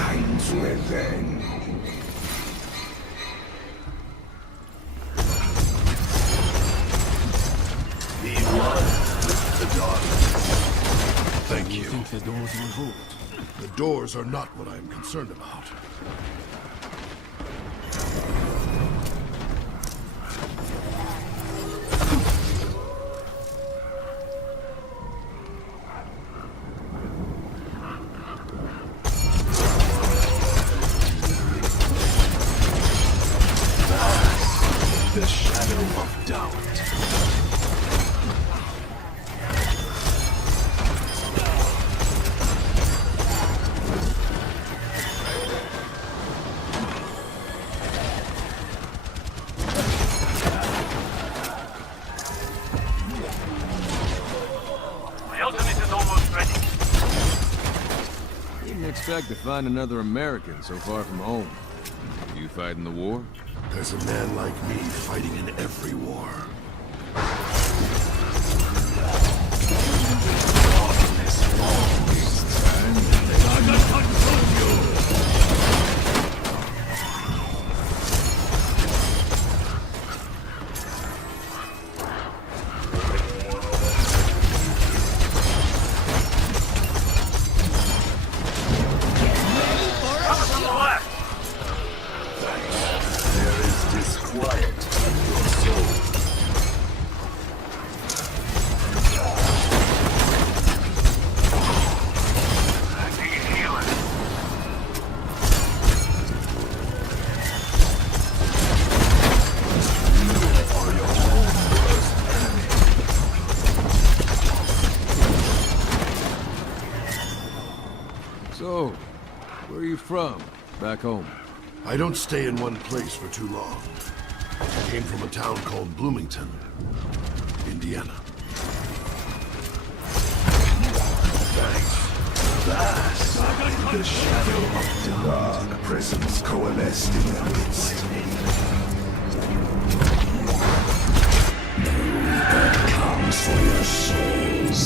Frankenstein's revenge. Need one? The dark. Thank you. Think the doors will hold? The doors are not what I am concerned about. The shadow of doubt. My ultimate is almost ready. Didn't expect to find another American so far from home. You fighting the war? There's a man like me fighting in every war. There is disquiet in your soul. I need healing. So, where are you from? Back home? I don't stay in one place for too long. I came from a town called Bloomington, Indiana. The shadow of the dark presence coalesced in their midst. That comes for your souls.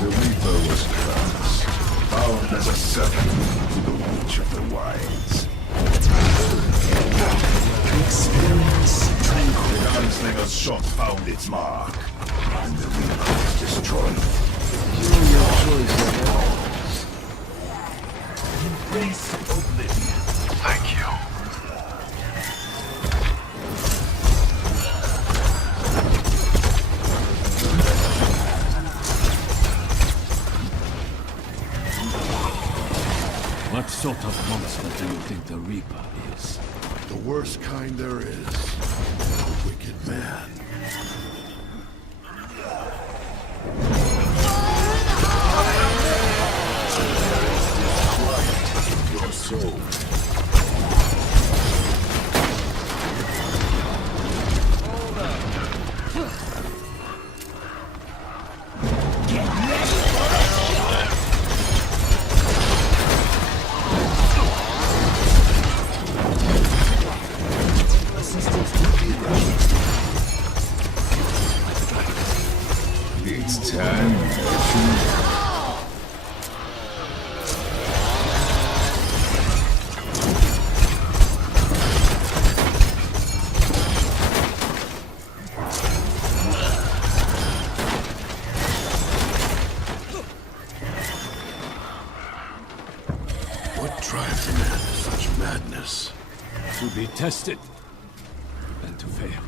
The Reaper was cursed, bound as a serpent to the reach of the wilds. Experience tranquil. The gunslinger's shot found its mark, and the Reaper was destroyed. Embrace oblivion. Thank you. What sort of monster do you think the Reaper is? The worst kind there is. A wicked man. Your soul. It's time to... What drives a man to such madness? To be tested and to fail.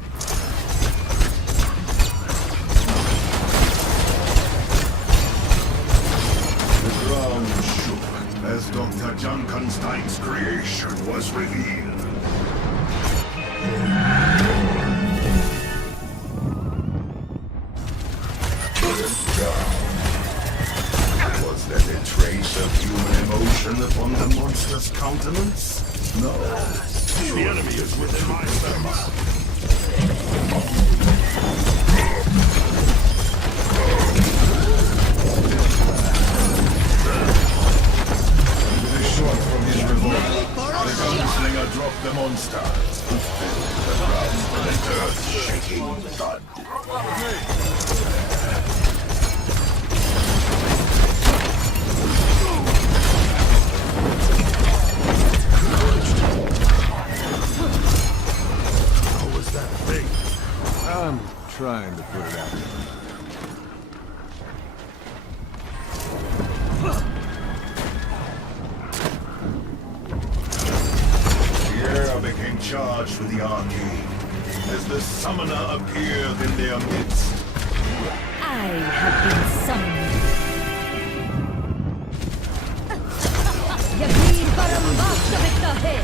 The ground shook as Dr. Junkenstein's creation was revealed. Was there a trace of human emotion upon the monster's countenance? No. The enemy is within my sight. With a shot from his revolver, the gunslinger dropped the monster, who filled the ground with an earth-shaking thud. I'm trying to put it out there. Pierre became charged with the arcane as the summoner appeared in their midst. I have been summoned. يبين برمبات بالتهيئ.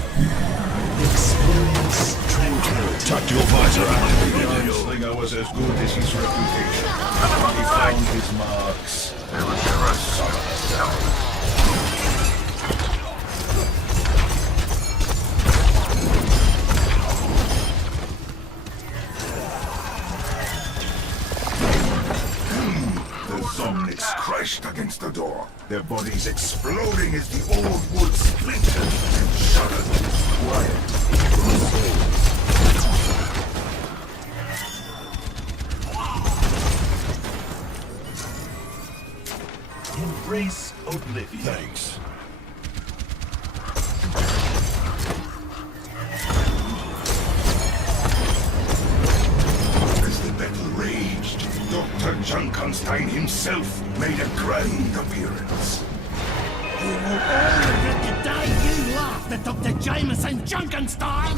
Experience tranquility. Tactical visor The activated. gunslinger was as good as his reputation. He found his marks. The Zomnics crashed against the door, their bodies exploding as the old wood splintered and shuddered. Quiet. Embrace oblivion. Thanks. As the battle raged, Dr. Junkenstein himself made a grand appearance. The day you laughed at Dr. Jameson Junkenstein!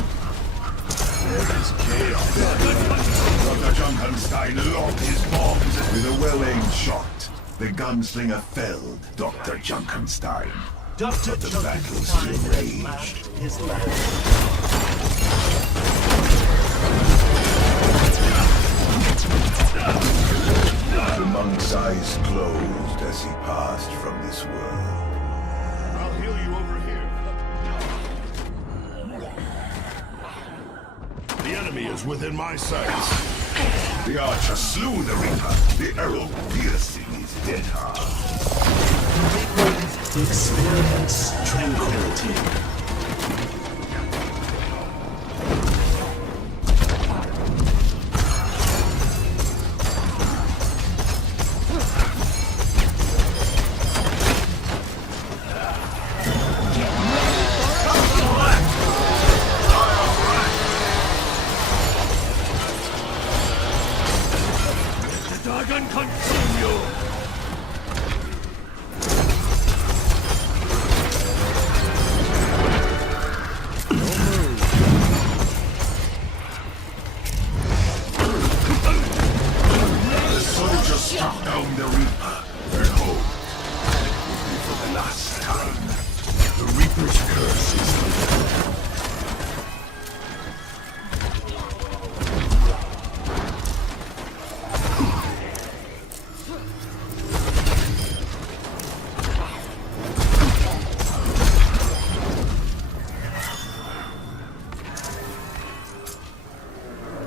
Dr. Junkenstein lobbed his bombs with a well-aimed shot. The gunslinger felled Dr. Junkenstein. Dr. The battle still raged. His last. The monk's eyes closed as he passed from this world. I'll heal you over here. The enemy is within my sights. The archer slew the Reaper, the arrow piercing his dead heart. Experience tranquility. Dragon consume you! The soldier struck down the Reaper. Their hope would be for the last time. The Reaper's curse is lifted.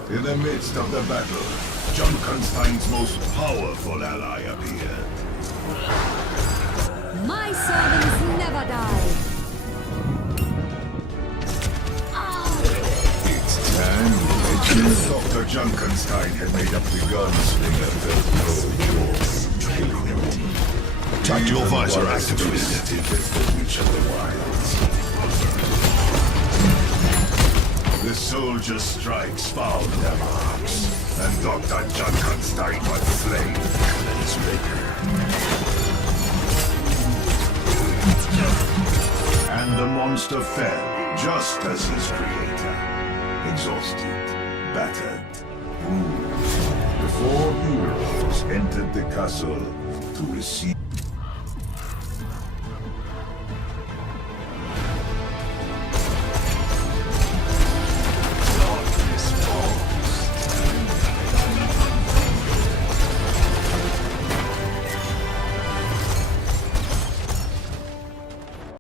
In the midst of the battle, Junkenstein's most powerful ally appeared. My servants never die. It's time. Dr. Junkenstein had made up the gunslinger felt no joy. Tactical visor As activated. twisted as the Witch of the Wilds. The soldiers' strikes found their marks, and Dr. Junkenstein was slain. That is Baker. And the monster fell, just as his creator. Exhausted, battered, bruised. The four heroes entered the castle to receive